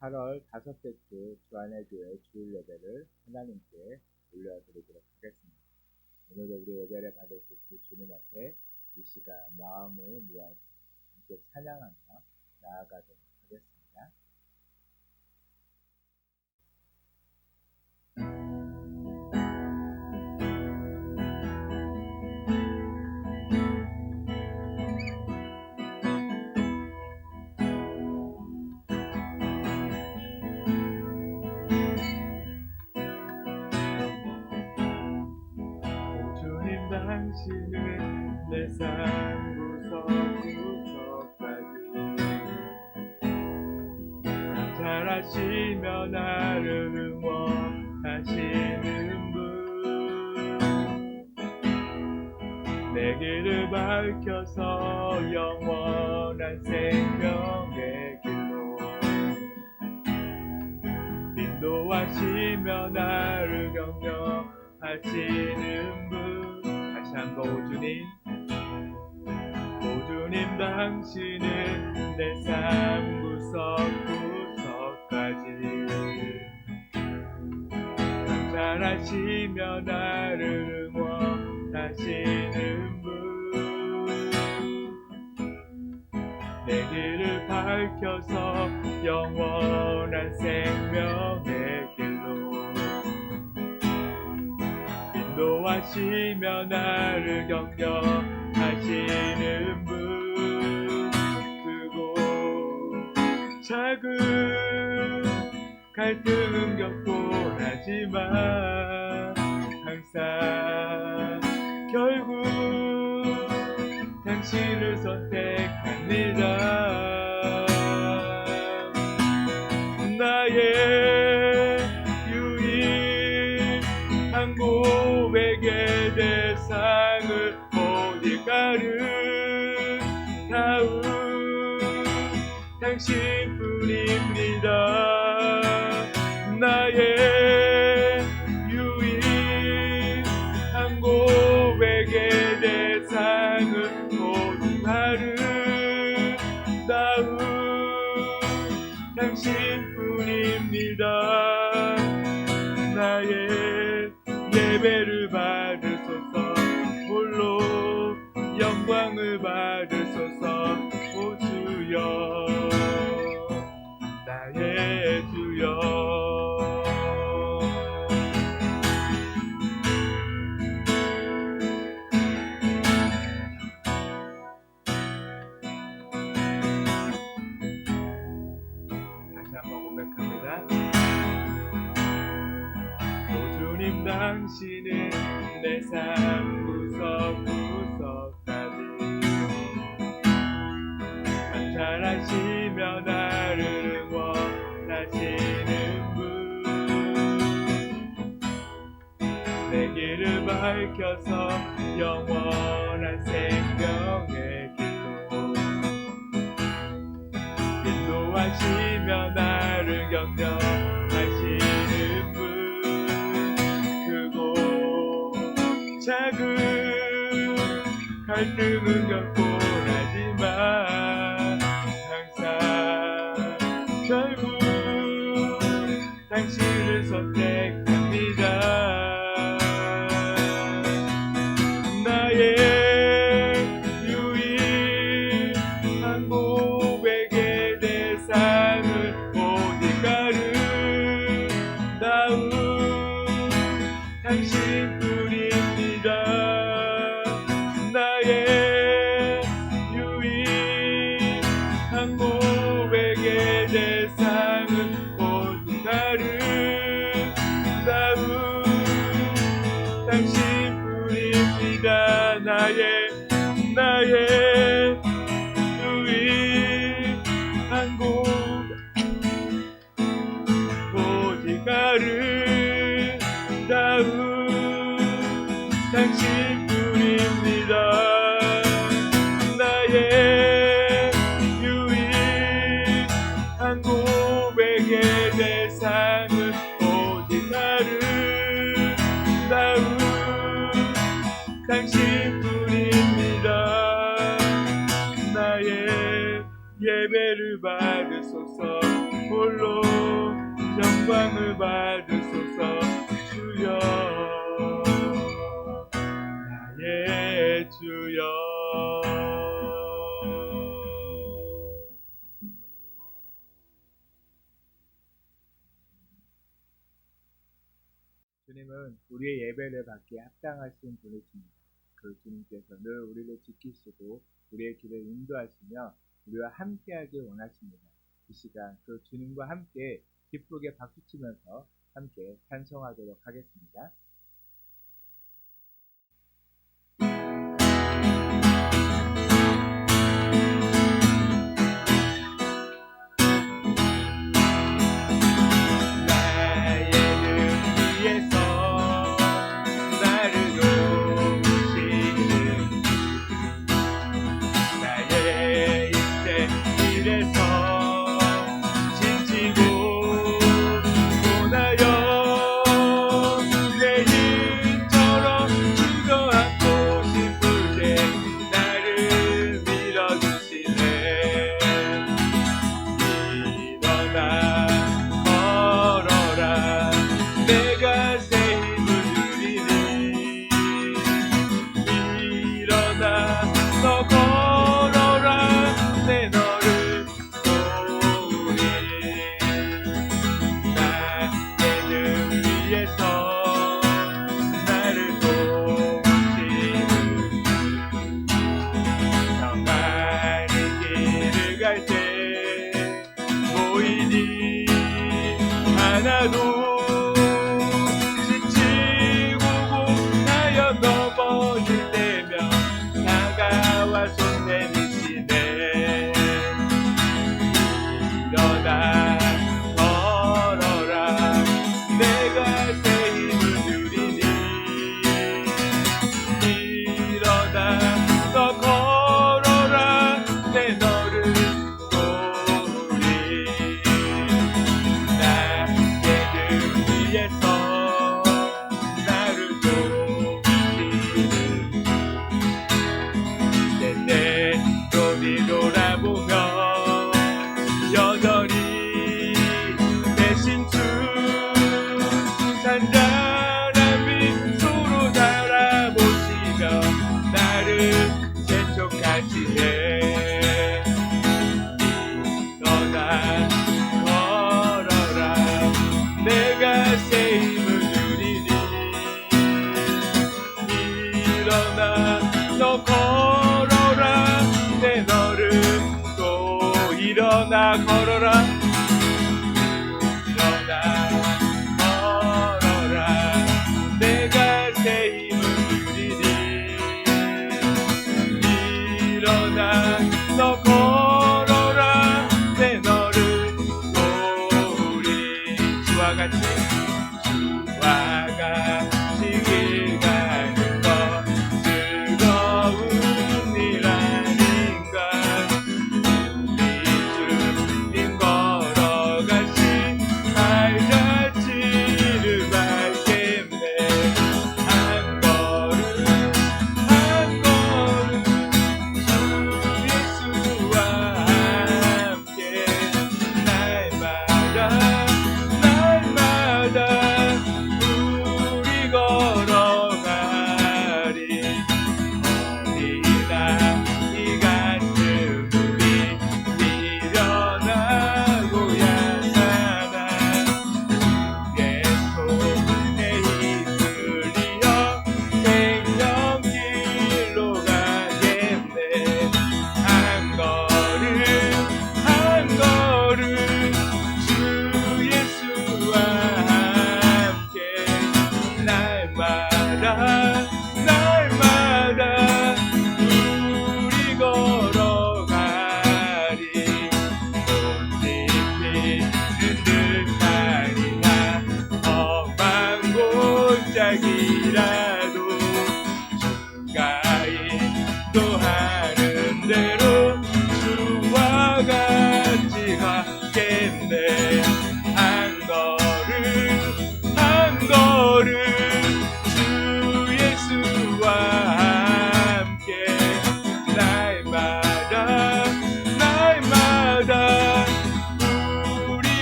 8월 다섯째 주 주안의 교회 주일 예배를 하나님께 올려드리도록 하겠습니다. 오늘도 우리 예배를 받으실 그 주님 앞에 이 시간 마음을 모아서 함께 찬양하며 나아가도록 하겠습니다. 주님 당신은 내 삶 구석구석까지 감찰하시며 나를 응원하시는 분, 내 길을 밝혀서 영원한 생명의 길로 인도하시며 나를 격려하시는 분, 다시 한번 오주님 당신은 내 삶 구석구석까지 감찰하시며 나를 응원하시는 분, 내 길을 밝혀서 영원한 생명의 길로 인도하시며 나를 격려하시는 분, 크고 작은 갈등은 겪곤 하지만 항상 결국 당신을 선택합니다. 나의 유일한 고백의 대상을 어디 가르다운 당신뿐입니다. 나의 유일한 고백의 대상을 모두 아름다운 당신뿐입니다. 나의 예배를 받으소서, 홀로 영광을 받으소서. 오 주여, 나의 주여. 다시 한번 고백합니다. 오 주님 당신은 내 삶 구석구석까지 감찰하시며 나를 응원하시는 분, 내 길을 밝혀서 영원한 생명의 길로 인도하시며 나를 격려하시는 분, 크고 작은 갈등은 겪곤 하지만 항상 결국 당신을 선택합니다. 나의 유일한 고백의 대상을 오직 아름다운 당신뿐입니다. 나의 유일한 고백의 대상을 오직 아름다운 당신뿐입니다. 나의 유일한 고백 오직 아름다운 당신뿐입니다. 나의 유일한 고백의 대상은 오직 아름다운 당신뿐입니다. 나의 예배를 받으소서, 홀로 영광을 받으소서 주여 나의 주여. 주님은 우리의 예배를 받기에 합당하신 분이십니다. 그 주님께서 늘 우리를 지키시고 우리의 길을 인도하시며 우리와 함께하길 원하십니다. 이 시간 그 주님과 함께 기쁘게 박수치면서 함께 찬송하도록 하겠습니다.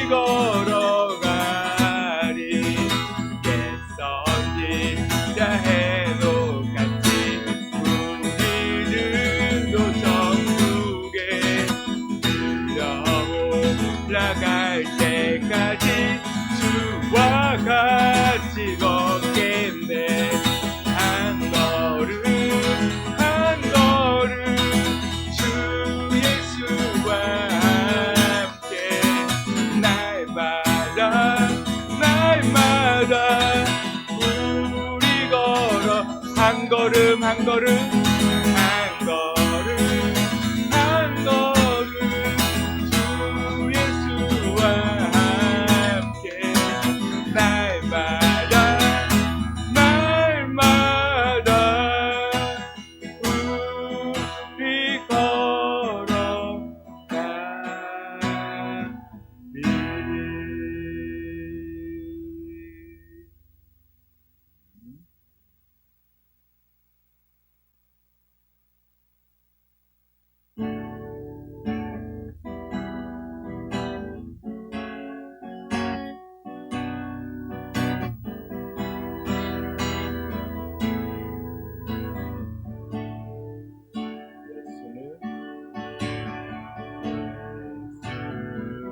걸어가 걷겠네. 한 걸음 한 걸음 주 예수와 함께 날마다 우리 걸어 한 걸음 한 걸음 한 걸음 한 걸음 주 예수와 함께 날마다 우리 걸어가리.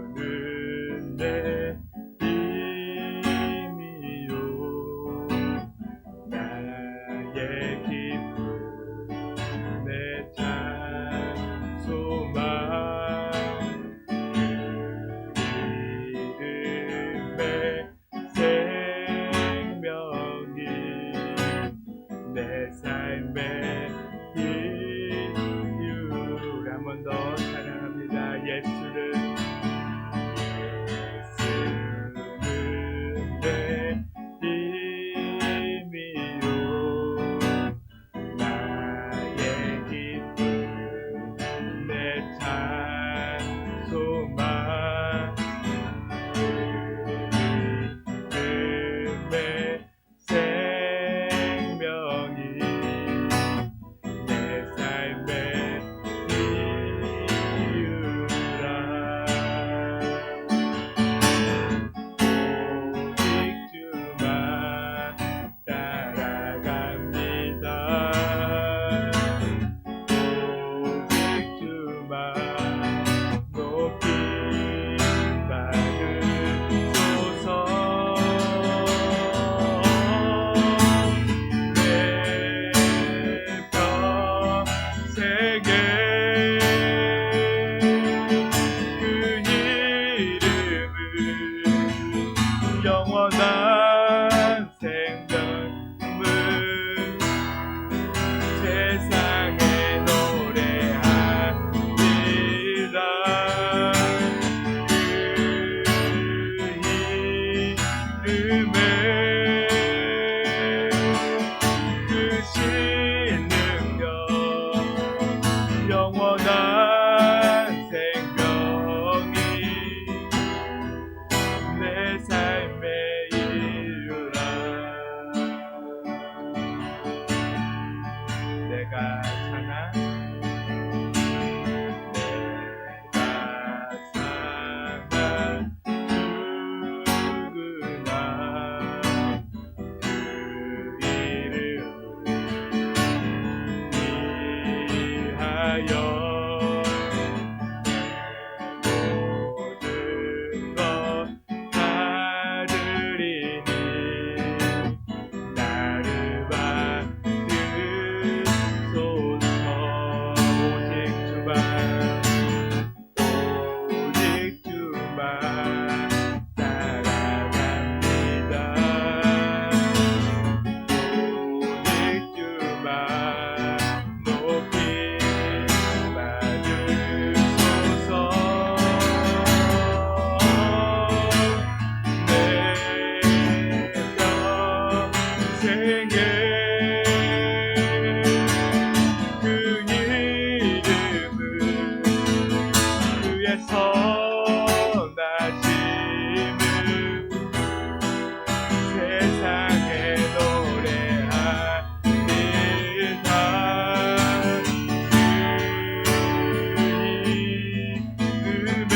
예수는 내 힘이요 나의 기쁨 내 찬 소망 그 이름의 생명이 내 삶의 이유. 한 번 더 찬양합니다. 예수는 내 힘이요 나의 기쁨 내 찬 소망 그 이름의 생명이 내 삶의 이유라. 오직 주만 따라갑니다. 오직 주만 높이 받으소서. 내 평생에 그 이름은 영원한 생명은 세상에 노래하리라. 그 이름에 그 신능력 영원한 생명이 내 삶의 이유라. 내가 사나 누구나 그 이름을 위하여 모든 것 받으리니 나를 받으소서. 오직 주만 따라갑니다. 오직 주만 높이 받으소서. 내 평생에 그 이름은 그의 선하심을 세상에 노래하리라. 그 이름에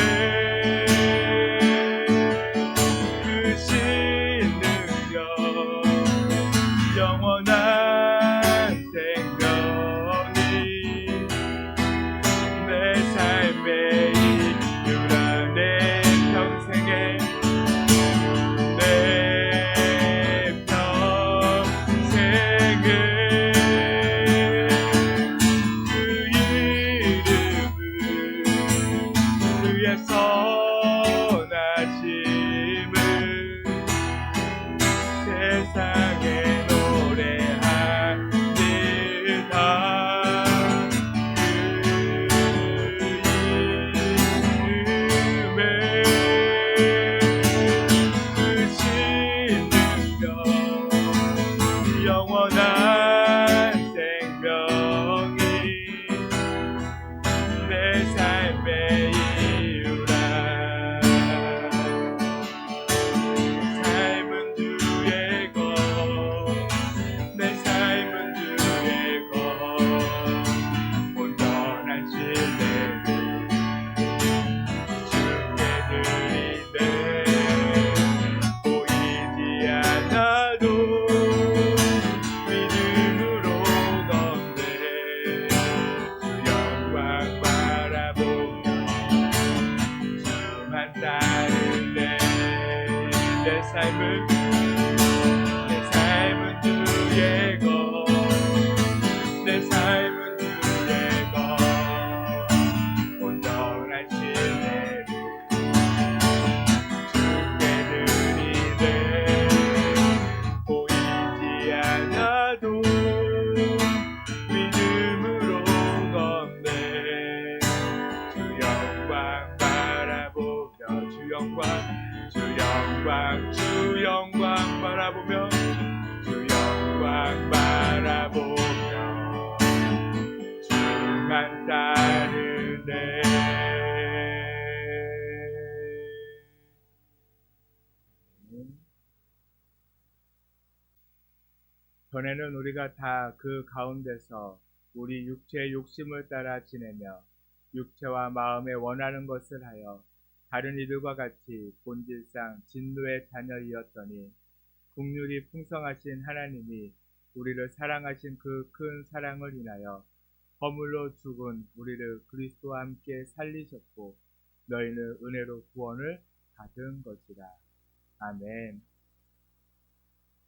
그 신능력 영원 세상에 주 영광 바라보며 주 영광 바라보며 주만 따르네. 전에는 우리가 다 그 가운데서 우리 육체의 욕심을 따라 지내며 육체와 마음에 원하는 것을 하여 다른 이들과 같이 본질상 진노의 자녀이었더니 긍휼이 풍성하신 하나님이 우리를 사랑하신 그 큰 사랑을 인하여 허물로 죽은 우리를 그리스도와 함께 살리셨고 너희는 은혜로 구원을 받은 것이라. 아멘.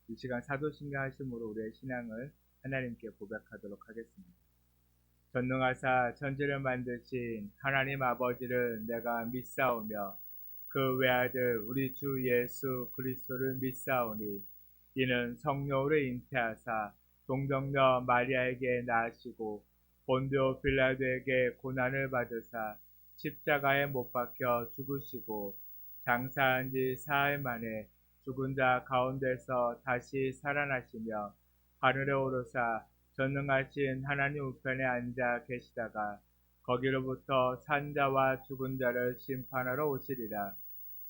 이 시간 사도신경 하심으로 우리의 신앙을 하나님께 고백하도록 하겠습니다. 전능하사 천지를 만드신 하나님 아버지를 내가 믿사오며 그 외아들 우리 주 예수 그리스도를 믿사오니 이는 성령으로 잉태하사 동정녀 마리아에게 낳으시고 본디오 빌라도에게 고난을 받으사 십자가에 못 박혀 죽으시고 장사한 지 사흘 만에 죽은 자 가운데서 다시 살아나시며 하늘에 오르사 전능하신 하나님 우편에 앉아 계시다가 거기로부터 산자와 죽은 자를 심판하러 오시리라.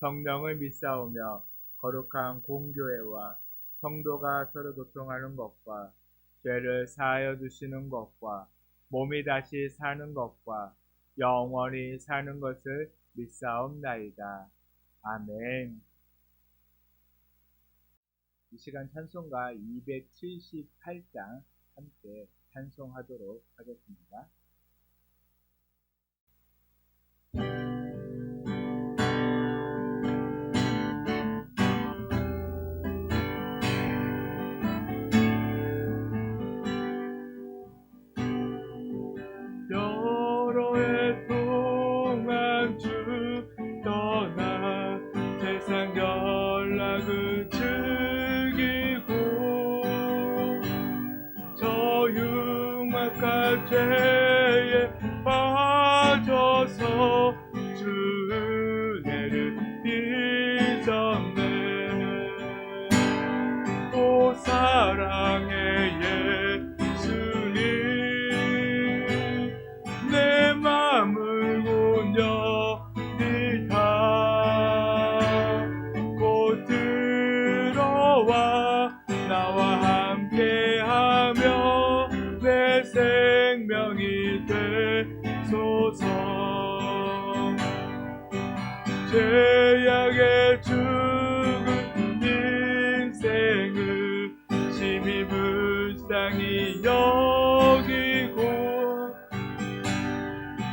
성령을 믿사오며 거룩한 공교회와 성도가 서로 교통하는 것과 죄를 사하여 주시는 것과 몸이 다시 사는 것과 영원히 사는 것을 믿사옵나이다. 아멘. 이 시간 찬송가 278장 함께 찬송하도록 하겠습니다. 여러 해 동안 주 떠나 세상 연락을 흉악한 죄에 빠져서 주 은혜를 잊었네. 또 사랑의 예수님 내 맘을 온전히 다 곧 들어와 나와 함께하며 내 생명이 되소서. 죄악의 죽은 인생을 심히 불쌍히 여기고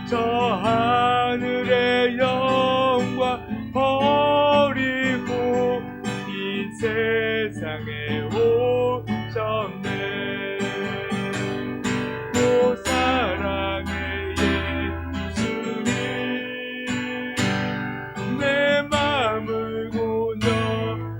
저 하늘의 영광 버리고 이 세상에 오셨네. 내 맘을 고녀니다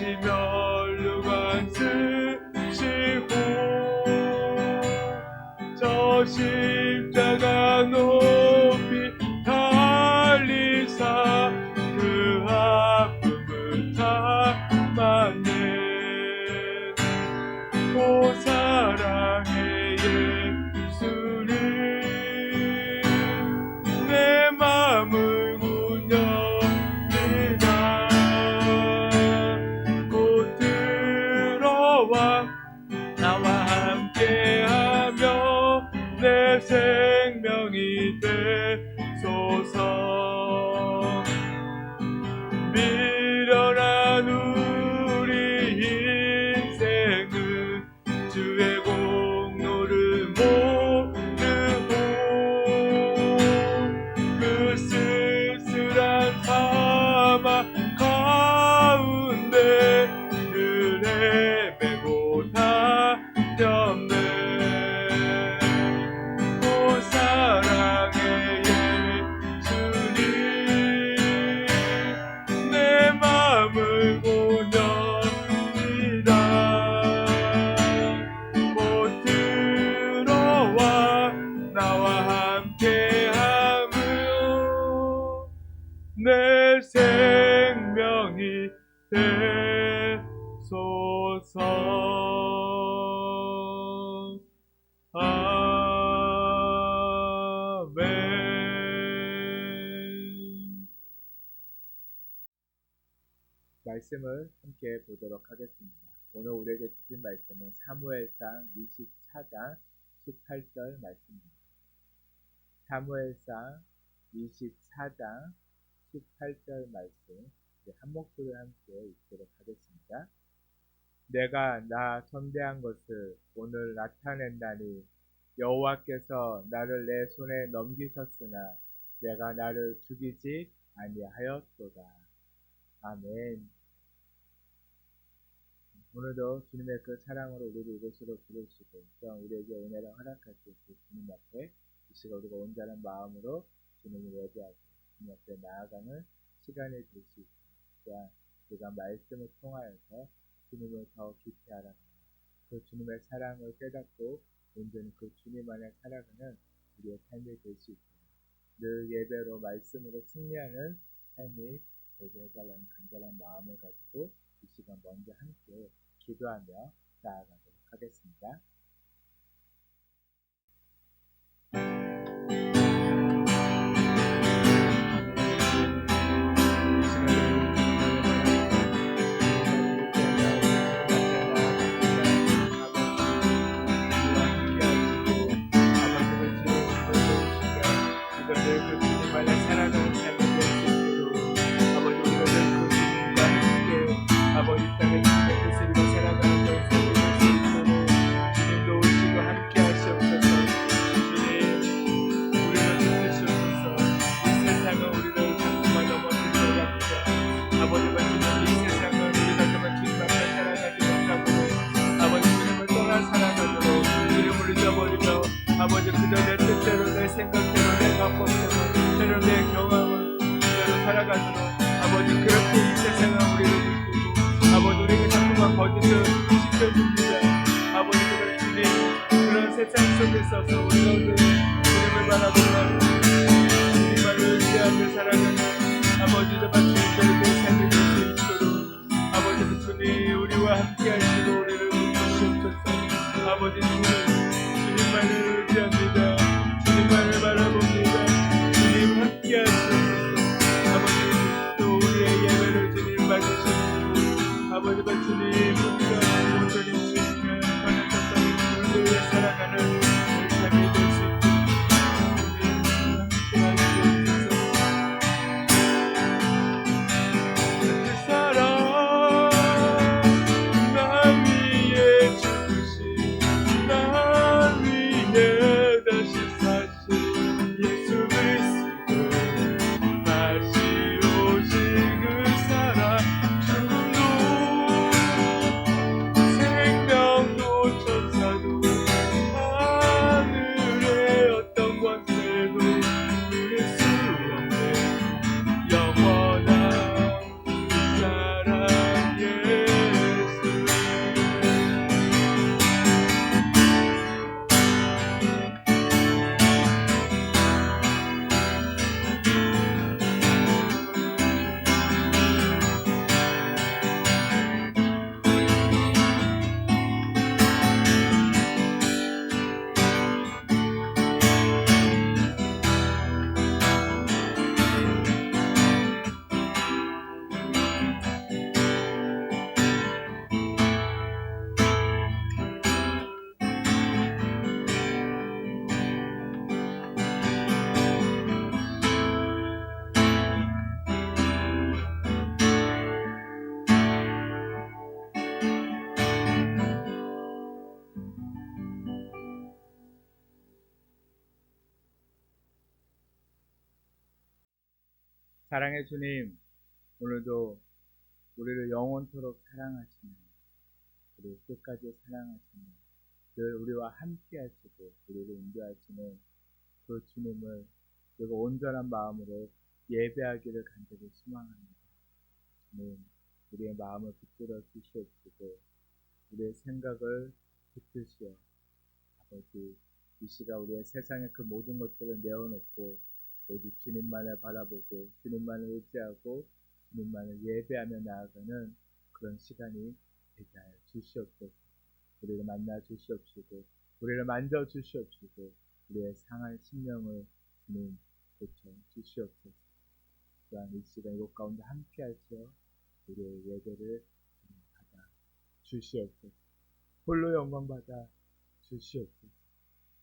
다시 멸류관 쓰시고 저 십자가 높이 달리사 그 아픔을 담아내 오 사랑의 예수님 내 맘을 문 엽니다 곧 들어와 나와 함께하며 내 생명이 되소서 미련한 우리 인생은 주의 공로를 모르고 그 쓸쓸한 사막 가운데 늘 헤매고 다녔네 오 사랑의 예수님 내 맘을 못 엽니다 곧 들어와 나와 함께하며 내 생명이 되소서 아멘. 말씀을 함께 보도록 하겠습니다. 오늘 우리에게 주신 말씀은 사무엘상 24장 18절 말씀입니다. 사무엘상 24장 18절 말씀 한 목소리로 함께 읽도록 하겠습니다. 내가 나 선대한 것을 오늘 나타낸다니 여호와께서 나를 내 손에 넘기셨으나 내가 나를 죽이지 아니하였도다. 아멘. 오늘도 주님의 그 사랑으로 우리를 이곳으로 부르시고 또한 우리에게 은혜를 허락하실 그 주님 앞에 이 시간 우리가 온전한 마음으로 주님을 예배하고 주님 앞에 나아가는 시간이 될 수 있습니다. 또한 우리가 말씀을 통하여서 주님을 더 깊이 알아가는 그 주님의 사랑을 깨닫고 온전히 그 주님 안에 살아가는 우리의 삶이 될 수 있습니다. 늘 예배로 말씀으로 승리하는 삶이 되게 해달라는 간절한 마음을 가지고 이 시간 먼저 함께 기도하며 나아가도록 하겠습니다. 아버지 그저 내 뜻대로 내 생각대로 내 방법대로 때로 내 경험을 그대로 살아가도록 아버지 그렇게 이 세상은 우리를 이끌고 아버지 우리에게 자꾸만 거짓을 시켜줍니다. 아버지 그런 주님 그런 세상 속에서 우리가 주님을 바라보고 주님만을 의지하며 살아가는 아버지 정말 주님들의 삶이 될 수 있도록 아버지 그 주님 우리와 함께 하시고 우리를 붙이옵소서. 아버지 주님만을 의지합니다. 주님만을 바라봅니다. 주님 함께 하시옵소서. 아버지 또 우리의 예배를 주님 받으시고 아버지가 주님 우리가 온전히 주님을 떠나셨던 우리의 살아가는 삶이 될 수 있도록 주님 함께 하시옵소서. 그 사랑 날 위해 죽으신 날 위해 사랑의 주님, 오늘도 우리를 영원토록 사랑하시는, 우리 끝까지 사랑하시는, 늘 우리와 함께 하시고 우리를 인도하시는 그 주님을 그리고 온전한 마음으로 예배하기를 간절히 소망합니다. 주님, 우리의 마음을 붙들어 주시옵시고 우리의 생각을 붙드시어 아버지, 이 시간 우리의 세상의 그 모든 것들을 내어놓고 오직 주님만을 바라보고 주님만을 의지하고 주님만을 예배하며 나아가는 그런 시간이 되게 하여 주시옵소서. 우리를 만나 주시옵시고 우리를 만져 주시옵시고 우리의 상한 심령을 주님 고쳐 주시옵소서. 또한 이 시간 이곳 가운데 함께 하시어 우리의 예배를 주님 받아 주시옵소서. 홀로 영광 받아 주시옵소서.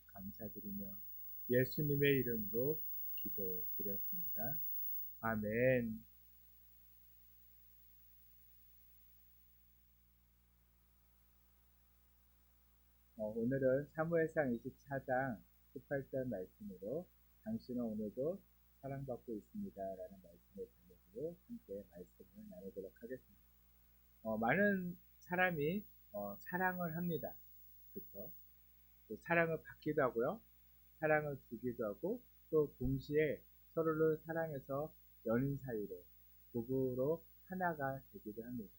감사드리며 예수님의 이름으로 기도드렸습니다. 아멘. 오늘은 사무엘상 24장 18절 말씀으로 당신은 오늘도 사랑받고 있습니다 라는 말씀을 제목으로 함께 말씀을 나누도록 하겠습니다. 많은 사람이 사랑을 합니다. 그렇죠? 사랑을 받기도 하고요. 사랑을 주기도 하고 또 동시에 서로를 사랑해서 연인 사이로 부부로 하나가 되기도 합니다.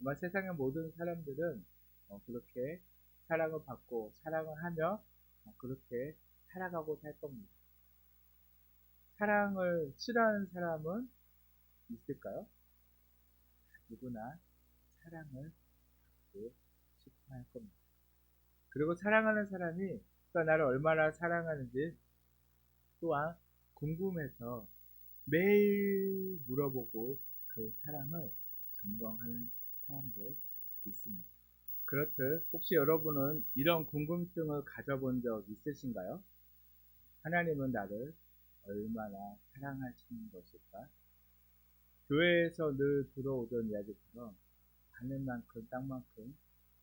아마 세상의 모든 사람들은 그렇게 사랑을 받고 사랑을 하며 그렇게 살아가고 살 겁니다. 사랑을 싫어하는 사람은 있을까요? 누구나 사랑을 받고 싶어 할 겁니다. 그리고 사랑하는 사람이 또 나를 얼마나 사랑하는지 또한 궁금해서 매일 물어보고 그 사랑을 점검하는 사람도 있습니다. 그렇듯 혹시 여러분은 이런 궁금증을 가져본 적 있으신가요? 하나님은 나를 얼마나 사랑하시는 것일까? 교회에서 늘 들어오던 이야기처럼 하늘만큼 땅만큼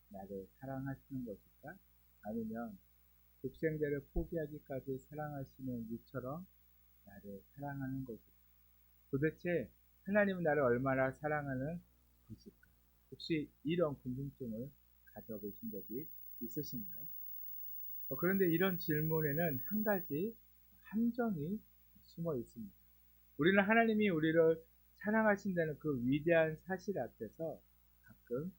나를 사랑하시는 것일까? 아니면 독생자를 포기하기까지 사랑하시는 이처럼 나를 사랑하는 것일까? 도대체 하나님은 나를 얼마나 사랑하는 것일까? 혹시 이런 궁금증을 가져보신 적이 있으신가요? 그런데 이런 질문에는 한 가지 함정이 숨어 있습니다. 우리는 하나님이 우리를 사랑하신다는 그 위대한 사실 앞에서 가끔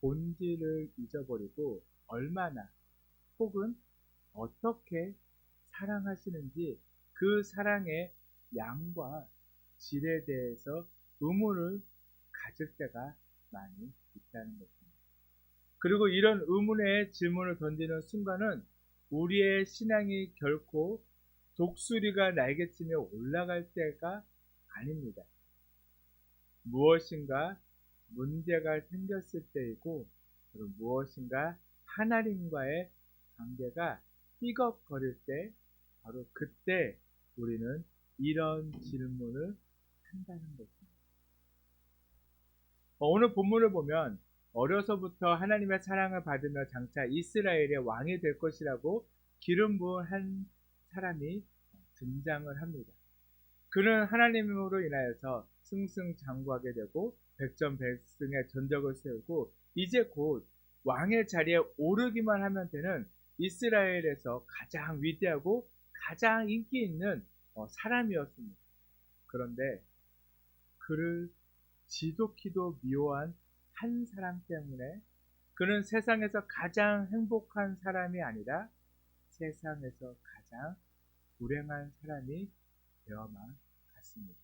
본질을 잊어버리고 얼마나 혹은 어떻게 사랑하시는지 그 사랑의 양과 질에 대해서 의문을 가질 때가 많이 있다는 것입니다. 그리고 이런 의문의 질문을 던지는 순간은 우리의 신앙이 결코 독수리가 날개치며 올라갈 때가 아닙니다. 무엇인가 문제가 생겼을 때이고 무엇인가 하나님과의 관계가 삐걱거릴 때 바로 그때 우리는 이런 질문을 한다는 것입니다. 오늘 본문을 보면 어려서부터 하나님의 사랑을 받으며 장차 이스라엘의 왕이 될 것이라고 기름 부은 한 사람이 등장을 합니다. 그는 하나님으로 인하여서 승승장구하게 되고 백전백승의 전적을 세우고 이제 곧 왕의 자리에 오르기만 하면 되는 이스라엘에서 가장 위대하고 가장 인기 있는 사람이었습니다. 그런데 그를 지독히도 미워한 한 사람 때문에 그는 세상에서 가장 행복한 사람이 아니라 세상에서 가장 불행한 사람이 되어만 갔습니다.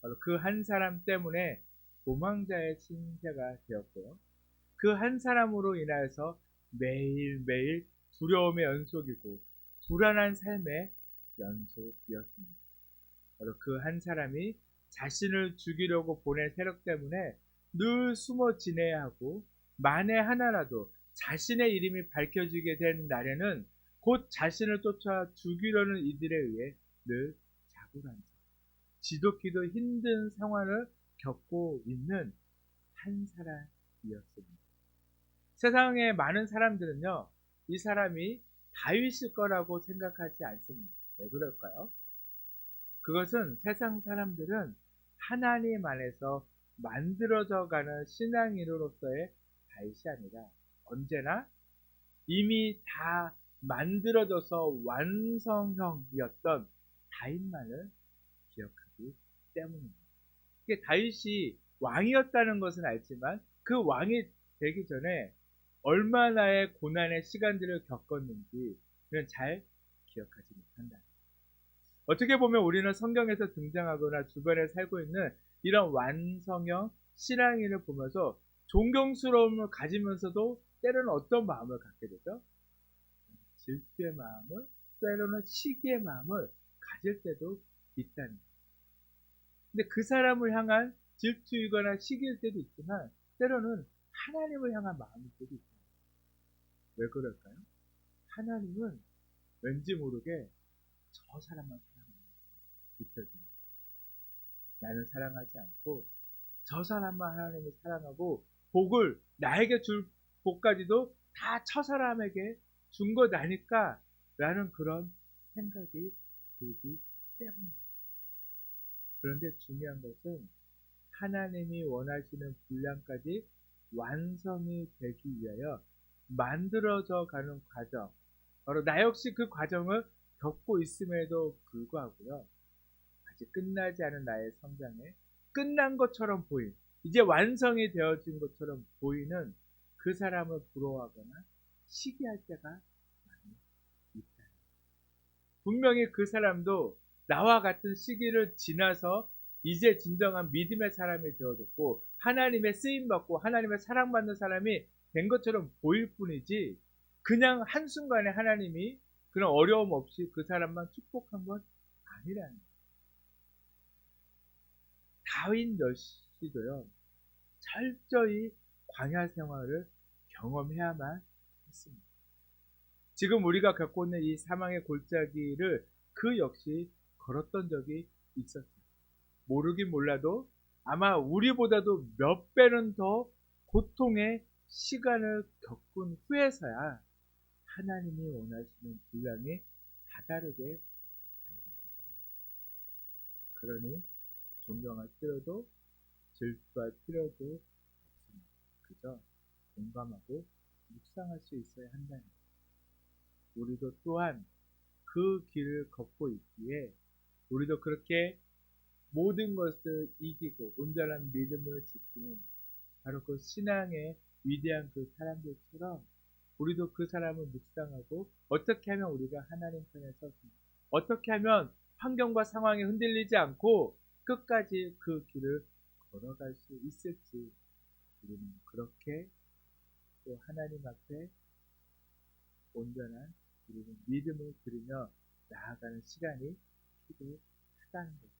바로 그 한 사람 때문에 도망자의 신세가 되었고요. 그 한 사람으로 인하여서 매일매일 두려움의 연속이고 불안한 삶의 연속이었습니다. 바로 그 한 사람이 자신을 죽이려고 보낸 세력 때문에 늘 숨어 지내야 하고 만에 하나라도 자신의 이름이 밝혀지게 된 날에는 곧 자신을 쫓아 죽이려는 이들에 의해 늘 자고난 지독히도 힘든 상황을 겪고 있는 한 사람이었습니다. 세상의 많은 사람들은요, 이 사람이 다윗일 거라고 생각하지 않습니다. 왜 그럴까요? 그것은 세상 사람들은 하나님 안에서 만들어져가는 신앙인으로서의 다윗이 아니라 언제나 이미 다 만들어져서 완성형이었던 다윗만을 기억하기 때문입니다. 이게 다윗이 왕이었다는 것은 알지만 그 왕이 되기 전에 얼마나의 고난의 시간들을 겪었는지는 잘 기억하지 못한다. 어떻게 보면 우리는 성경에서 등장하거나 주변에 살고 있는 이런 완성형 신앙인을 보면서 존경스러움을 가지면서도 때로는 어떤 마음을 갖게 되죠? 질투의 마음을, 때로는 시기의 마음을 가질 때도 있다는 거예요. 근데 그 사람을 향한 질투이거나 시기일 때도 있지만 때로는 하나님을 향한 마음일 때도 있어요. 왜 그럴까요? 하나님은 왠지 모르게 저 사람만 사랑하는 느껴집니다. 나는 사랑하지 않고 저 사람만 하나님을 사랑하고 복을 나에게 줄 복까지도 다 저 사람에게 준 것 아닐까 라는 그런 생각이 들기 때문입니다. 그런데 중요한 것은 하나님이 원하시는 분량까지 완성이 되기 위하여 만들어져 가는 과정, 바로 나 역시 그 과정을 겪고 있음에도 불구하고요, 아직 끝나지 않은 나의 성장에 끝난 것처럼 보인, 이제 완성이 되어진 것처럼 보이는 그 사람을 부러워하거나 시기할 때가 많이 있다. 분명히 그 사람도 나와 같은 시기를 지나서 이제 진정한 믿음의 사람이 되어졌고 하나님의 쓰임받고 하나님의 사랑받는 사람이 된 것처럼 보일 뿐이지, 그냥 한순간에 하나님이 그런 어려움 없이 그 사람만 축복한 건 아니라는 거예요. 다윗 역시도요, 철저히 광야 생활을 경험해야만 했습니다. 지금 우리가 겪고 있는 이 사망의 골짜기를 그 역시 걸었던 적이 있었어요. 모르긴 몰라도 아마 우리보다도 몇 배는 더 고통의 시간을 겪은 후에서야 하나님이 원하시는 분량이 다다르게 되어졌습니다. 그러니 존경할 필요도 질투할 필요도 없습니다. 그저 공감하고 묵상할 수 있어야 한다는 것. 우리도 또한 그 길을 걷고 있기에 우리도 그렇게 모든 것을 이기고 온전한 믿음을 지키는 바로 그 신앙의 위대한 그 사람들처럼 우리도 그 사람을 묵상하고 어떻게 하면 우리가 하나님 편에 서서 어떻게 하면 환경과 상황에 흔들리지 않고 끝까지 그 길을 걸어갈 수 있을지, 우리는 그렇게 또 하나님 앞에 온전한 우리는 믿음을 드리며 나아가는 시간이 필요하다는 것입니다.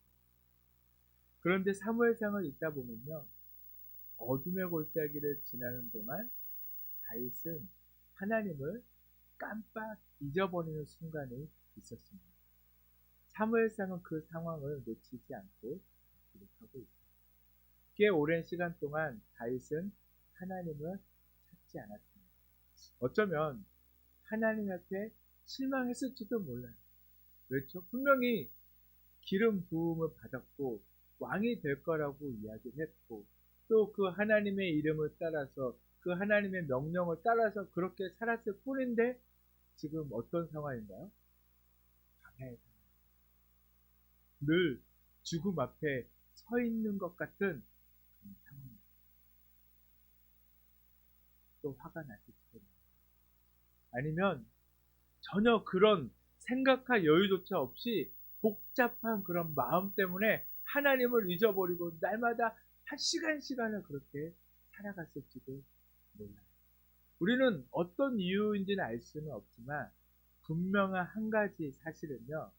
그런데 사무엘상을 읽다 보면요, 어둠의 골짜기를 지나는 동안 다윗은 하나님을 깜빡 잊어버리는 순간이 있었습니다. 사무엘상은 그 상황을 놓치지 않고 기록하고 있습니다. 꽤 오랜 시간 동안 다윗은 하나님을 찾지 않았습니다. 어쩌면 하나님 앞에 실망했을지도 몰라요. 그렇죠? 분명히 기름 부음을 받았고 왕이 될 거라고 이야기를 했고 또 그 하나님의 이름을 따라서 그 하나님의 명령을 따라서 그렇게 살았을 뿐인데 지금 어떤 상황인가요? 광야의 상황. 늘 죽음 앞에 서 있는 것 같은 그런 상황입니다. 또 화가 나실지 모릅니다. 아니면 전혀 그런 생각할 여유조차 없이 복잡한 그런 마음 때문에 하나님을 잊어버리고 날마다 한 시간을 그렇게 살아갔을지도 몰라요. 우리는 어떤 이유인지는 알 수는 없지만 분명한 한 가지 사실은요,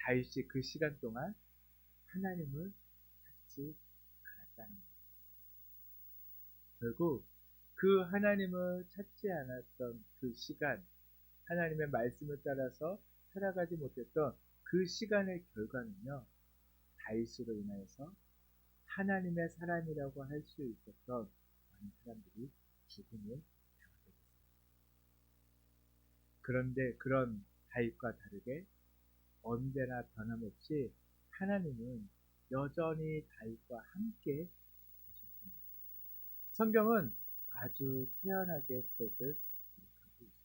다윗이 그 시간 동안 하나님을 찾지 않았다는 거예요. 결국 그 하나님을 찾지 않았던 그 시간, 하나님의 말씀을 따라서 살아가지 못했던 그 시간의 결과는요, 다윗으로 인하여서 하나님의 사람이라고 할 수 있었던 많은 사람들이 죽음을 당하게 됐습니다. 그런데 그런 다윗과 다르게 언제나 변함없이 하나님은 여전히 다윗과 함께 계셨습니다. 성경은 아주 태연하게 그것을 기록하고 있습니다.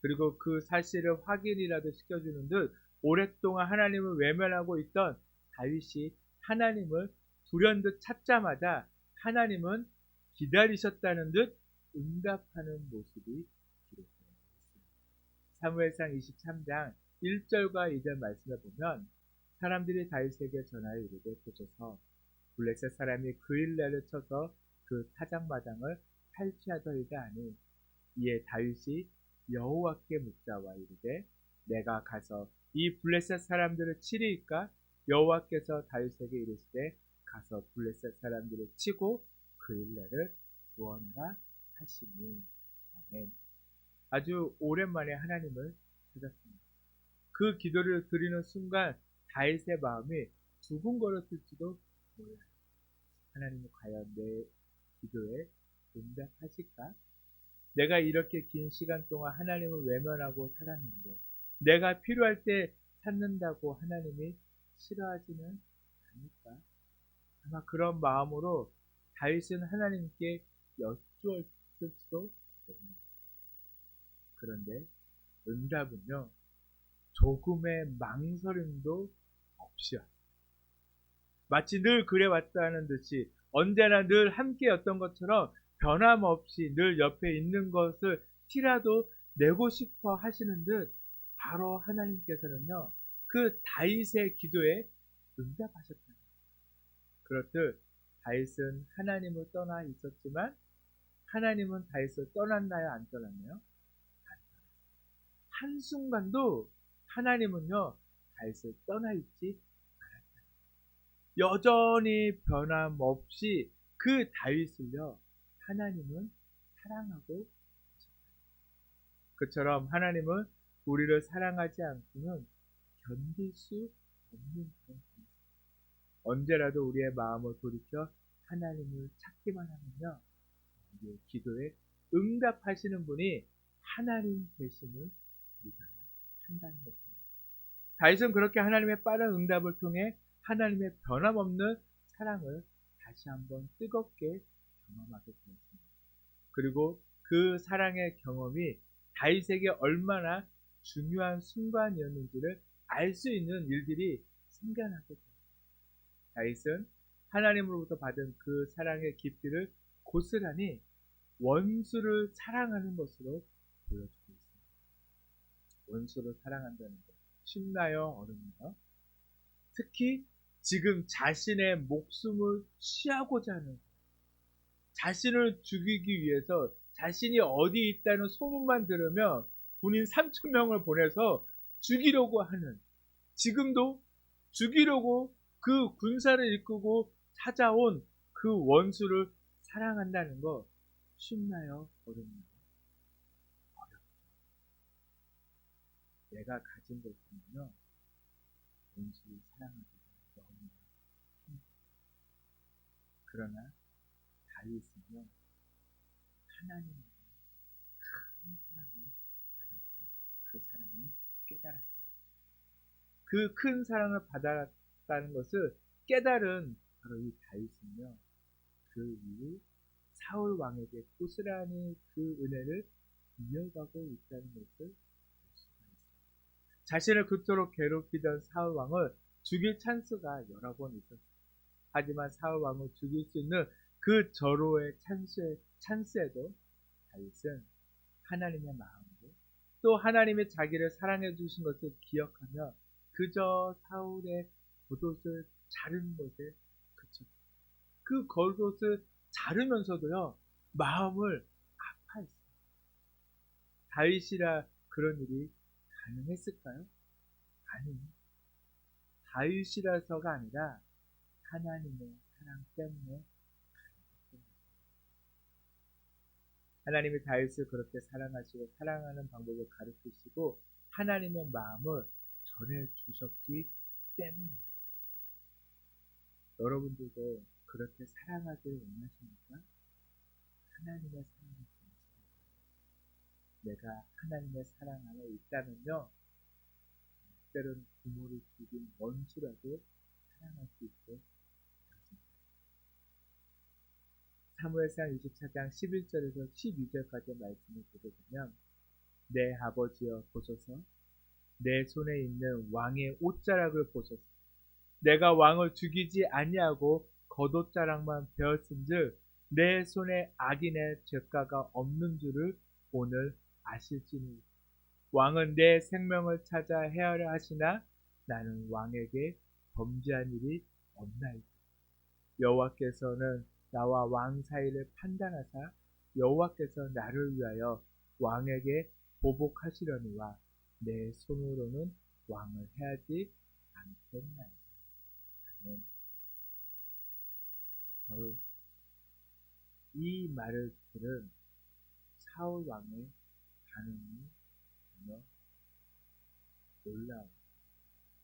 그리고 그 사실을 확인이라도 시켜주는 듯 오랫동안 하나님을 외면하고 있던 다윗이 하나님을 불현듯 찾자마자 하나님은 기다리셨다는 듯 응답하는 모습이 기록되어 있습니다. 사무엘상 23장 1절과 2절 말씀을 보면 사람들이 다윗에게 전하여 이르되 보소서 블레셋 사람이 그 일날을 쳐서 그 타작마당을 탈취하더이다 하니 이에 다윗이 여호와께 묻자와 이르되 내가 가서 이 블레셋 사람들을 치리이까 여호와께서 다윗에게 이르시되 가서 블레셋 사람들을 치고 그 일날을 구원하라 하시니 아멘. 아주 오랜만에 하나님을 찾았습니다. 그 기도를 드리는 순간 다윗의 마음이 두근거렸을지도 몰라요. 하나님은 과연 내 기도에 응답하실까? 내가 이렇게 긴 시간 동안 하나님을 외면하고 살았는데 내가 필요할 때 찾는다고 하나님이 싫어하지는 않을까? 아마 그런 마음으로 다윗은 하나님께 여쭈었을지도 모릅니다. 그런데 응답은요, 조금의 망설임도 없이 왔어요. 마치 늘 그래왔다는 듯이 언제나 늘 함께였던 것처럼 변함없이 늘 옆에 있는 것을 티라도 내고 싶어 하시는 듯 바로 하나님께서는요, 그 다윗의 기도에 응답하셨다. 그렇듯 다윗은 하나님을 떠나 있었지만 하나님은 다윗을 떠났나요? 안 떠났나요? 한순간도 하나님은요, 다윗을 떠나 있지 않았다. 여전히 변함없이 그 다윗을요, 하나님은 사랑하고 계셨다. 그처럼 하나님은 우리를 사랑하지 않고는 견딜 수 없는 그런 분이십니다. 언제라도 우리의 마음을 돌이켜 하나님을 찾기만 하면요, 우리의 기도에 응답하시는 분이 하나님 되심을 믿어야 한다는 것입니다. 다윗은 그렇게 하나님의 빠른 응답을 통해 하나님의 변함없는 사랑을 다시 한번 뜨겁게 경험하게 되었습니다. 그리고 그 사랑의 경험이 다윗에게 얼마나 중요한 순간이었는지를 알 수 있는 일들이 생겨나게 되었습니다. 다윗은 하나님으로부터 받은 그 사랑의 깊이를 고스란히 원수를 사랑하는 것으로 보여주고 있습니다. 원수를 사랑한다는 것 쉽나요? 어렵나요? 특히 지금 자신의 목숨을 취하고자 하는, 자신을 죽이기 위해서 자신이 어디 있다는 소문만 들으면 군인 3,000명을 보내서 죽이려고 하는, 지금도 죽이려고 그 군사를 이끌고 찾아온 그 원수를 사랑한다는 거 쉽나요? 어렵나요? 어렵죠. 내가 가진 것은요, 원수를 사랑하기가 너무나 힘들어요. 그러나 다윗은요, 하나님의 큰 사랑을 받았고 그 사랑을 깨달았습니다. 그 큰 사랑을 받았다는 것을 깨달은 바로 이 다윗은요, 그 이후 사울 왕에게 고스란히 그 은혜를 이어가고 있다는 것을 볼 수가 있습니다. 자신을 그토록 괴롭히던 사울 왕을 죽일 찬스가 여러 번 있었습니다. 하지만 사울 왕을 죽일 수 있는 그 절호의 찬스에도 다윗은 하나님의 마음으로 또 하나님의 자기를 사랑해 주신 것을 기억하며 그저 사울의 겉옷을 자르는 것에 그쳤다. 그 겉옷을 자르면서도요, 마음을 아파했어요. 다윗이라 그런 일이 가능했을까요? 아니, 다윗이라서가 아니라 하나님의 사랑 때문에 가능했던 것입니다. 하나님이 다윗을 그렇게 사랑하시고 사랑하는 방법을 가르치시고 하나님의 마음을 전해주셨기 때문입니다. 여러분들도 그렇게 사랑하기를 원하십니까? 하나님의 사랑을 전하시는 내가 하나님의 사랑 안에 있다면요, 때로는 부모를 죽인 원수라도 사랑할 수 있게 되었습니다. 사무엘상 24장 11절에서 12절까지 말씀을 보게 되면 내 아버지여 보소서 내 손에 있는 왕의 옷자락을 보소서 내가 왕을 죽이지 아니하고 겉옷자락만 베었은즉 내 손에 악인의 죄가가 없는 줄을 오늘 아실지니 왕은 내 생명을 찾아 헤아려 하시나 나는 왕에게 범죄한 일이 없나이다. 여호와께서는 나와 왕 사이를 판단하사 여호와께서 나를 위하여 왕에게 보복하시려니와 내 손으로는 왕을 해하지 않겠나이다. 아멘. 바로 이 말을 들은 사울 왕의 반응이 전혀 놀라운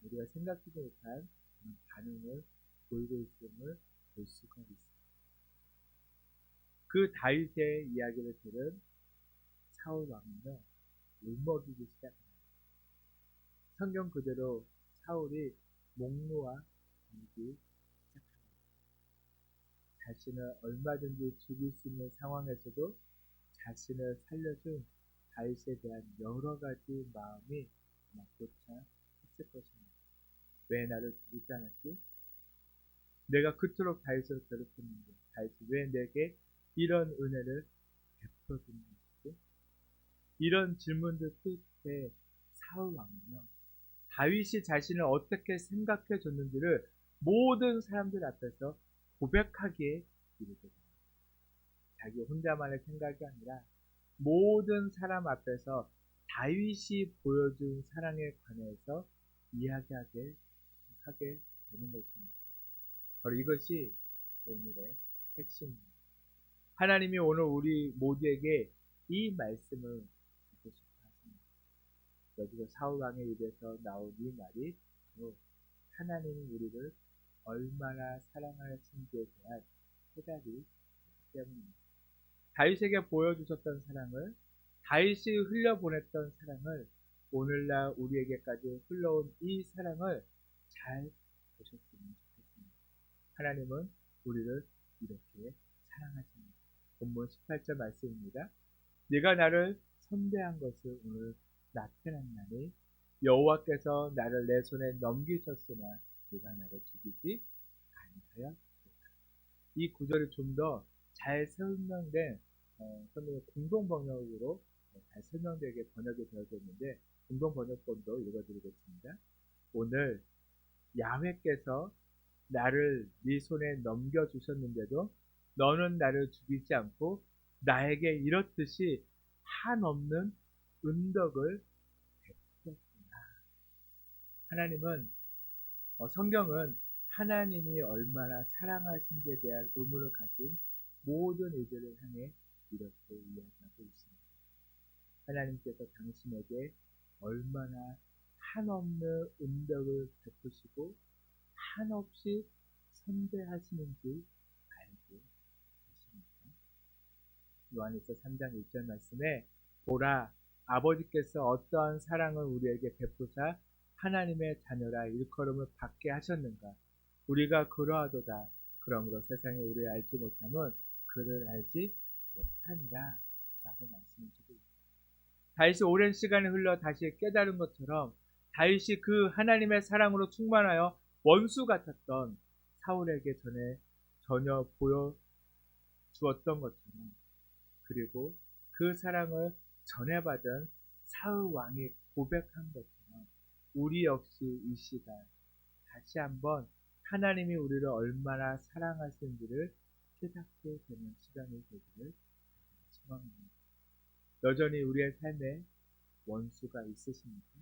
우리가 생각지도 못한 그런 반응을 보이고 있음을 볼 수가 있습니다. 그 다윗의 이야기를 들은 사울 왕은요 울먹이기 시작합니다. 성경 그대로 사울이 목놓아 울기 시작합니다. 자신을 얼마든지 죽일 수 있는 상황에서도 자신을 살려준 다윗에 대한 여러 가지 마음이 막조차 했을 것입니다. 왜 나를 죽이지 않았지? 내가 그토록 다윗을 괴롭혔는데 다윗이 왜 내게 이런 은혜를 베풀어 주는 것이지? 이런 질문들 끝에 사울 왕은요 다윗이 자신을 어떻게 생각해 줬는지를 모든 사람들 앞에서 고백하기에 이르게 됩니다. 자기 혼자만의 생각이 아니라 모든 사람 앞에서 다윗이 보여준 사랑에 관해서 이야기하게 되는 것입니다. 바로 이것이 오늘의 핵심입니다. 하나님이 오늘 우리 모두에게 이 말씀을 주고 싶어 하십니다. 여기서 사울왕의 입에서 나온 이 말이 바로 하나님이 우리를 얼마나 사랑하신지에 대한 해답이 되기 때문입니다. 다윗에게 보여주셨던 사랑을 다윗이 흘려보냈던 사랑을 오늘날 우리에게까지 흘러온 이 사랑을 잘 보셨으면 좋겠습니다. 하나님은 우리를 이렇게 사랑하십니다. 본문 18절 말씀입니다. 네가 나를 선대한 것을 오늘 나타났나니 여호와께서 나를 내 손에 넘기셨으나 네가 나를 죽이지 아니하였도다. 이 구절이 좀 더 잘 설명된 선생님의 공동번역으로 잘 설명되게 번역이 되어져 있는데 공동번역본도 읽어드리겠습니다. 오늘 야훼께서 나를 네 손에 넘겨주셨는데도 너는 나를 죽이지 않고 나에게 이렇듯이 한없는 은덕을 베푸셨구나. 하나님은 성경은 하나님이 얼마나 사랑하신지에 대한 의무를 가진 모든 이들을 향해 이렇게 이야기하고 있습니다. 하나님께서 당신에게 얼마나 한없는 은덕을 베푸시고 한없이 선대하시는지 알고 계십니까? 요한일서 3장 1절 말씀에 보라 아버지께서 어떠한 사랑을 우리에게 베푸사 하나님의 자녀라 일컬음을 받게 하셨는가 우리가 그러하도다 그러므로 세상에 우리를 알지 못하면 그를 알지 못하니라 라고 말씀을 주고 있습니다. 다윗이 오랜 시간이 흘러 다시 깨달은 것처럼 다윗이 그 하나님의 사랑으로 충만하여 원수 같았던 사울에게 전혀 보여주었던 것처럼 그리고 그 사랑을 전해받은 사울 왕이 고백한 것처럼 우리 역시 이 시간 다시 한번 하나님이 우리를 얼마나 사랑하시는지를 깨닫게 되는 시간이 되기를 소망합니다. 여전히 우리의 삶에 원수가 있으십니까?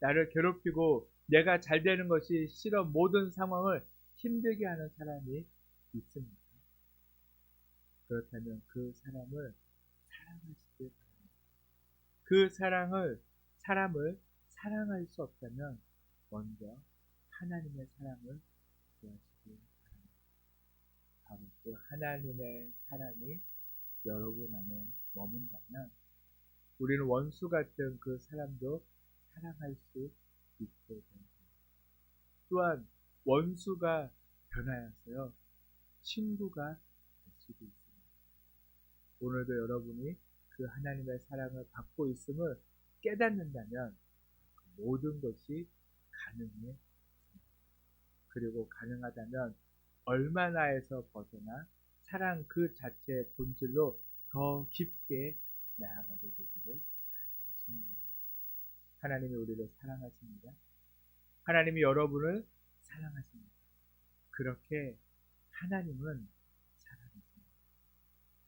나를 괴롭히고 내가 잘 되는 것이 싫어 모든 상황을 힘들게 하는 사람이 있습니까? 그렇다면 그 사람을 사랑하시길 바랍니다. 그 사람을 사랑할 수 없다면 먼저 하나님의 사랑을 구하시길 바랍니다. 바로 그 하나님의 사랑이 여러분 안에 머문다면 우리는 원수 같은 그 사람도 사랑할 수 있게 됩니다. 또한 원수가 변하여서요 친구가 될 수도 있습니다. 오늘도 여러분이 그 하나님의 사랑을 받고 있음을 깨닫는다면 모든 것이 가능해. 그리고 가능하다면 얼마나에서 벗어나 사랑 그 자체의 본질로 더 깊게 나아가게 되기를 소망합니다. 하나님이 우리를 사랑하십니다. 하나님이 여러분을 사랑하십니다. 그렇게 하나님은 사랑하십니다.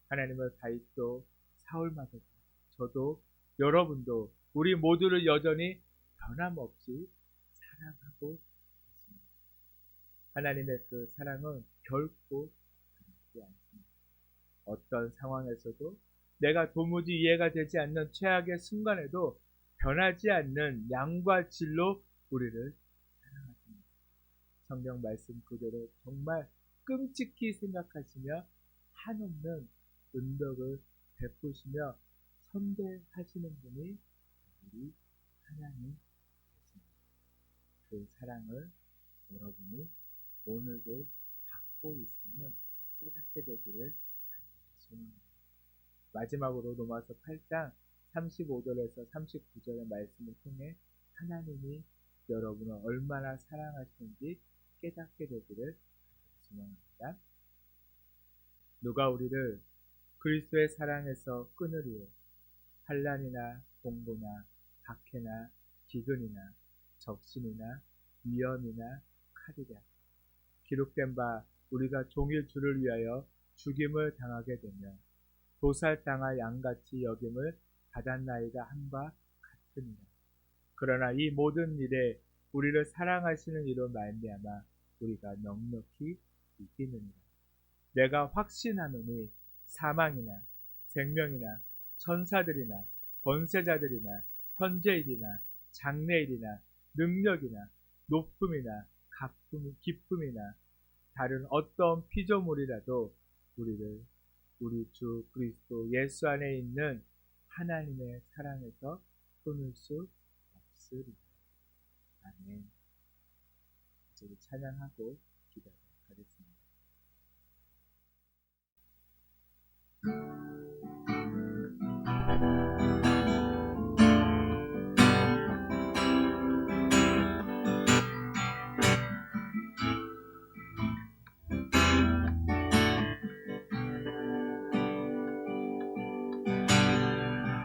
하나님을 다윗도 사울마저도 저도 여러분도 우리 모두를 여전히 변함없이 사랑하고 있습니다. 하나님의 그 사랑은 결코 변하지 않습니다. 어떤 상황에서도 내가 도무지 이해가 되지 않는 최악의 순간에도 변하지 않는 양과 질로 우리를 사랑하십니다. 성경 말씀 그대로 정말 끔찍히 생각하시며 한없는 은덕을 베푸시며 선대하시는 분이 우리 하나님이십니다. 그 사랑을 여러분이 오늘도 받고 있음을 깨닫게 되기를 소망합니다. 마지막으로 로마서 8장 35절에서 39절의 말씀을 통해 하나님이 여러분을 얼마나 사랑하시는지 깨닫게 되기를 소망합니다. 누가 우리를 그리스도의 사랑에서 끊으리요? 환난이나 공고나 박해나 기근이나 적신이나 위험이나 칼이랴. 기록된 바 우리가 종일 주를 위하여 죽임을 당하게 되며 도살당할 양같이 여김을 받았나이다 한 바 같으니라. 그러나 이 모든 일에 우리를 사랑하시는 이로 말미암아 우리가 넉넉히 이기느니라. 내가 확신하노니 사망이나 생명이나 천사들이나 권세자들이나 현재일이나 장래일이나 능력이나 높음이나 기쁨이나 다른 어떤 피조물이라도 우리를 우리 주 그리스도 예수 안에 있는 하나님의 사랑에서 끊을 수 없으리라. 아멘. 이제 찬양하고 기도하도록 하겠습니다.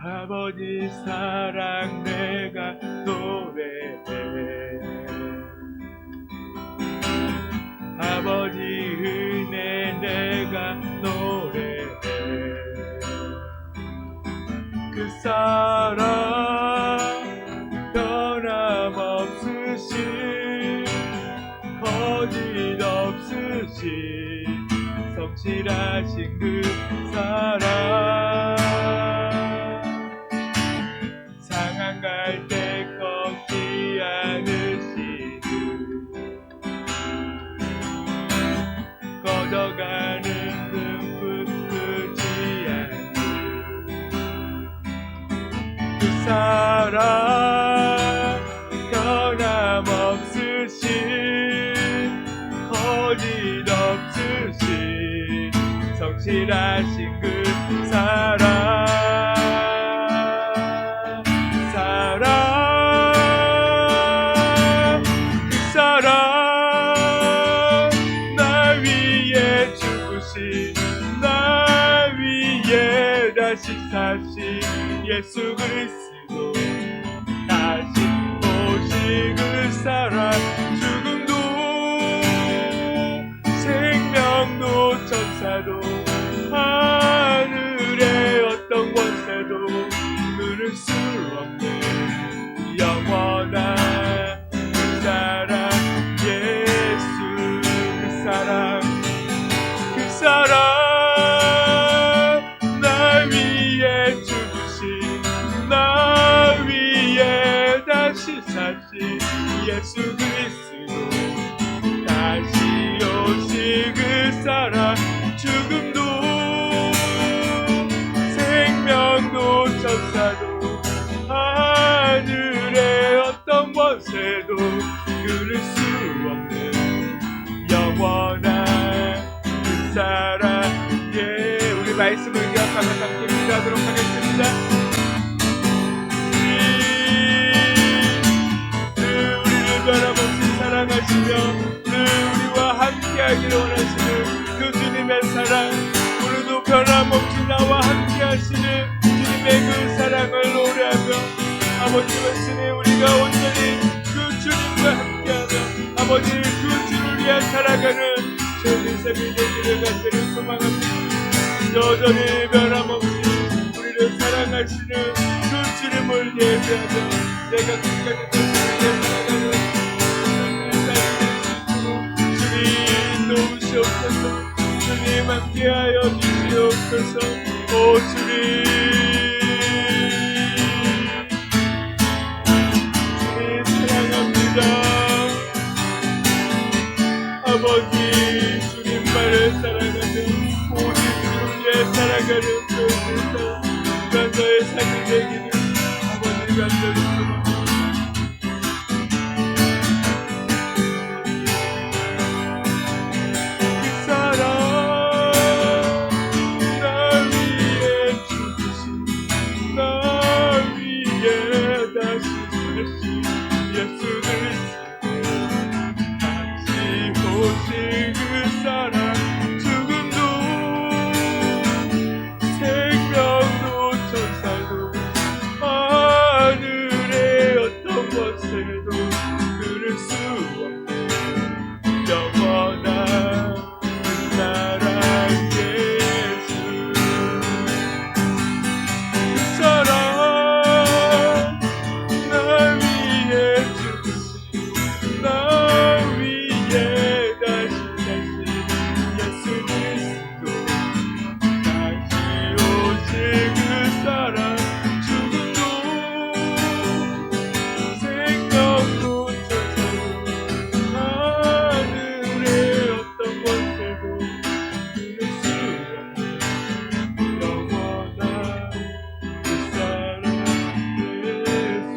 아버지 사랑 내가 노래해. 아버지 은혜 내가 노래해. 그 사랑 변함없으신 거짓없으신 성실하신 그 사랑 상한 갈 때 꺾지 않으시는 꺼져가는 흠 붙지 않는 그 사랑 변함없으신 거짓없으신 성실하신 그 사랑 그 사랑 나 위에 죽으신 나 위에 다시 사신 예수 그리스도 다시 오실 그 사랑 죽음도 생명도 천사도 하늘의 어떤 권세도 끊을 수 없는 영원한 그 사랑 예수 그 사랑 그 사랑 나 위에 죽으신 나 위에 다시 사신 예수 그리스도 다시 오실 그 사랑 죽음도 생명도 천사도 하늘의 어떤 권세도 끊을 수 없는 말씀을 기억하며 함께 기도하도록 하겠습니다. 늘 우리를 변함없이 사랑하시며 늘 우리와 함께하기를 원하시는 그 주님의 사랑, 오늘도 변함없이 나와 함께하시는 주님의 그 사랑을 노래하며 아버지 말씀에 우리가 온전히 그 주님과 함께하며 아버지 그 주를 위해 살아가는 전 인생이 되기를 간절히 소망합니다. 여전히 변함없이 우리를 사랑하시는 그 주님을 예배하며 내가 끝까지 주님을 살아가는 주님 도우시옵소서. 주님 함께하여 주시옵소서. 오 주님 사랑합니다. 아버지 주님만을 사랑하며 오직 주를 위해 살아가는 그 세상 나의 삶이 되기를 아버지 간절히 소망합니다. 그 사랑 나 위해 죽으신 나 위해 다시 사신 예수 그리스도 다시 오실 그 사랑 죽음도 생명도 천사도 하늘의 어떤 것에도 그럴 수 없는 영원한 그 사랑 예수 그 사랑 나 위해 죽으신 나 위해 다시 사신 예수 그리스도 다시 오실 그 사랑 죽음도 생명도 천사도 하늘의 어떤 것에도 그럴 수 없는 영원한 그 사랑 예수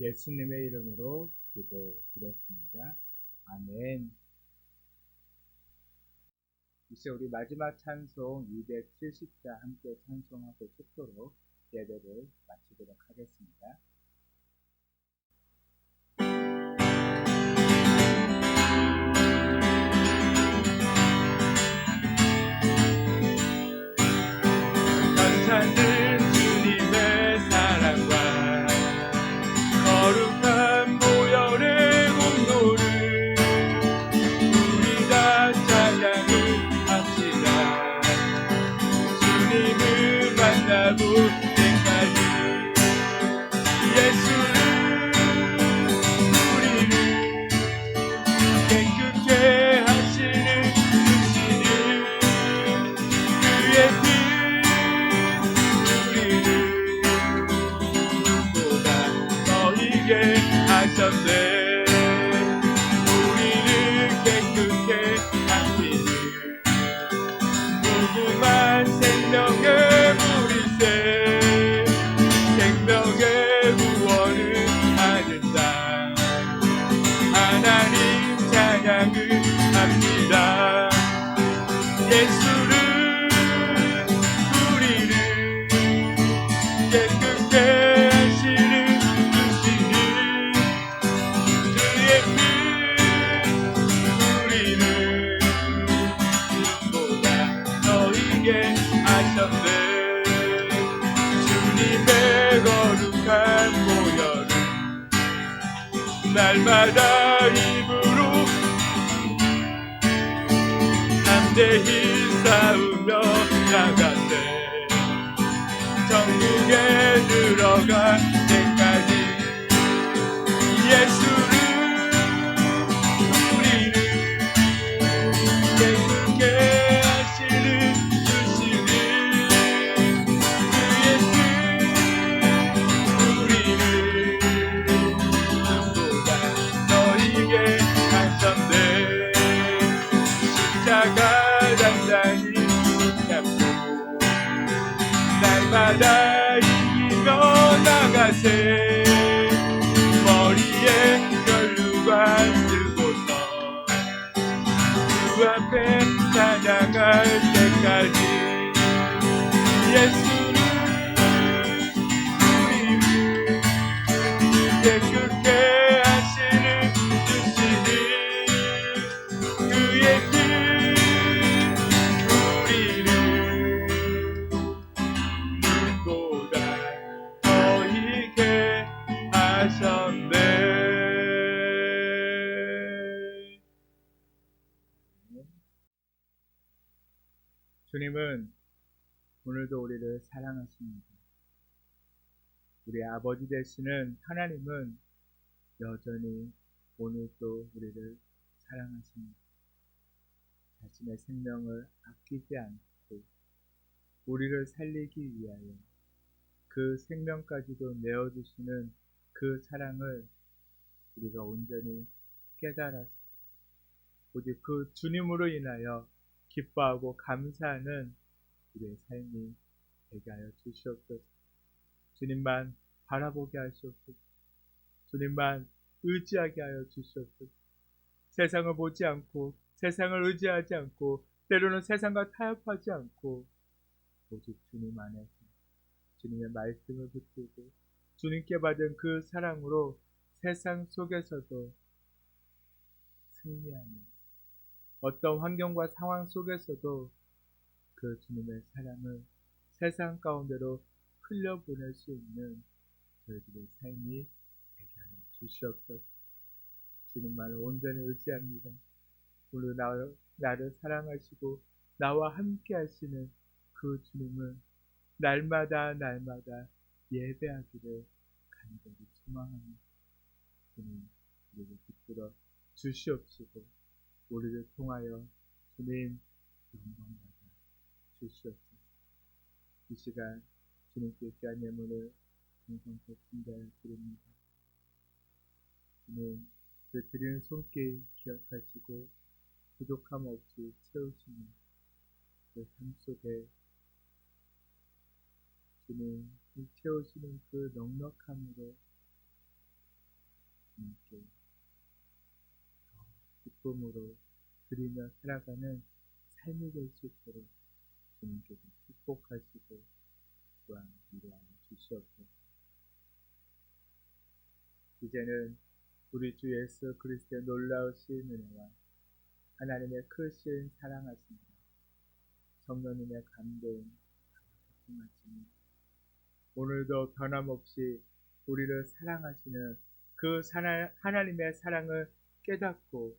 예수님의 이름으로 기도드렸습니다. 아멘. 이제 우리 마지막 찬송 270자 함께 찬송하고 싶도록 예배를 마치도록 하겠습니다. 감사는 주님의 사랑과 거룩한 보혈의 공로를 우리 다 찬양을 합시다. 주님을 만나볼 때까지 예수를 우리를 깨끗게 하시는 주시는 그의 피 하셨네. 우리를 깨끗게 하시는 무궁한 생명의 물이세 깨끗게 하시는 주시는 주의 피 우리를 보다 너희게 하셨네. 주님의 거룩한 보혈을 날마다 입으로 담대히 싸우며 나가세. 천국에 들어갈 때까지 예수를 우리를 깨끗게 하시는 주시는 그의 피 우리를 눈보다 너희게 하셨네. 십자가 단단히 붙잡고 날마다 이기며 나가세. 머리에 혈루관 쓰고서 주 앞에 찬양할 때까지 예수를 우리를 깨끗게 하시는 주시는 그의 피 우리를 눈보다 너희게 하셨네. 주님은 오늘도 우리를 사랑하십니다. 우리 아버지 되시는 하나님은 여전히 오늘도 우리를 사랑하십니다. 자신의 생명을 아끼지 않고 우리를 살리기 위하여 그 생명까지도 내어주시는 그 사랑을 우리가 온전히 깨달아서 오직 그 주님으로 인하여 기뻐하고 감사하는 우리의 삶이 되게 하여 주시옵소서. 주님만 바라보게 하시옵소서. 주님만 의지하게 하여 주시옵소서. 세상을 보지 않고 세상을 의지하지 않고 때로는 세상과 타협하지 않고 오직 주님 안에서 주님의 말씀을 붙들고 주님께 받은 그 사랑으로 세상 속에서도 승리하는 어떤 환경과 상황 속에서도 그 주님의 사랑을 세상 가운데로 흘려보낼 수 있는 저희들의 삶이 되게 하여 주시옵소서. 주님만을 온전히 의지합니다. 오늘 나를 사랑하시고 나와 함께 하시는 그 주님을 날마다 예배하기를 간절히 소망합니다. 주님, 우리를 붙들어 주시옵시고 우리를 통하여 주님 영광받아 주시옵소서. 이 시간 주님께 귀한 예물을 정성껏 준비하여 드립니다. 주님, 그 드리는 손길 기억하시고 부족함 없이 채우시는 그 삶 속에 주님, 이 채우시는 그 넉넉함으로 주님께 기쁨으로 드리며 살아가는 삶이 될 수 있도록 주님께서 축복하시고 또한 위로하여 주시옵소서. 이제는 우리 주 예수 그리스도의 놀라우신 은혜와 하나님의 크신 사랑하심과 성령님의 감동 말씀이 오늘도 변함없이 우리를 사랑하시는 그 하나님의 사랑을 깨닫고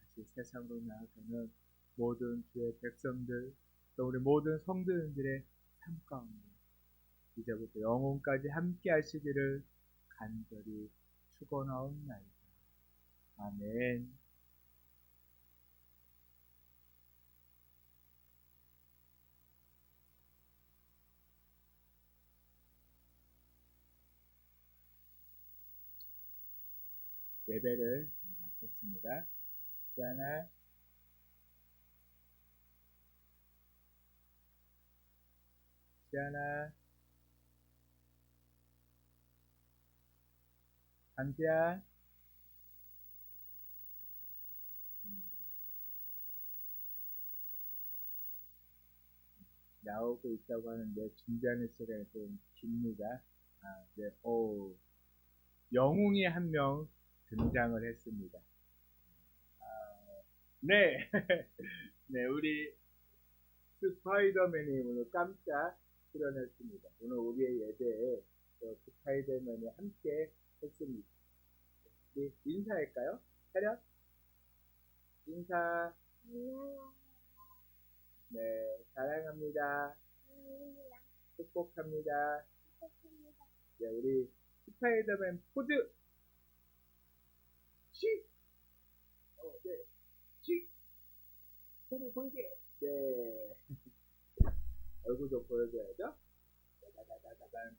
다시 세상으로 나아가는 모든 주의 백성들 또 우리 모든 성도님들의 삶 가운데 이제부터 영혼까지 함께 하시기를 간절히 축원하옵나이다. 아멘. 예배를 마쳤습니다. 지안아, 지안아, 강지야, 나오고 있다고 하는데 준비하는 시간이 좀 깁니다. 네, 영웅이 한 명 등장을 했습니다. 네, 네, 우리 스파이더맨이 오늘 깜짝 출연했습니다. 오늘 우리의 예배에 스파이더맨이 함께 했습니다. 우리 인사할까요? 차렷 인사. 네, 사랑합니다. 축복합니다. 네, 우리 스파이더맨 포즈. 씩. 네, 씩. 손을 보이게. 네. 얼굴 좀 보여줘야죠. 따다다다다단.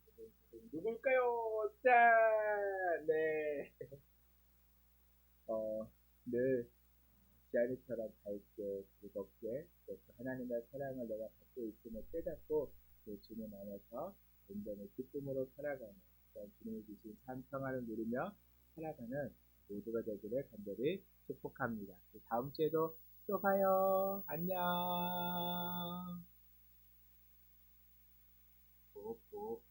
누굴까요? 짠. 네. 늘 지안이처럼 밝게 즐겁게 또 하나님의 사랑을 내가 받고 있음을 깨닫고 그 주님 안에서 온전히 기쁨으로 살아가는 그런 주님이 주신 참 평안을 누리며 살아가는 모두가 되기를 간절히 축복합니다. 다음 주에도 또 봐요. 안녕. 고.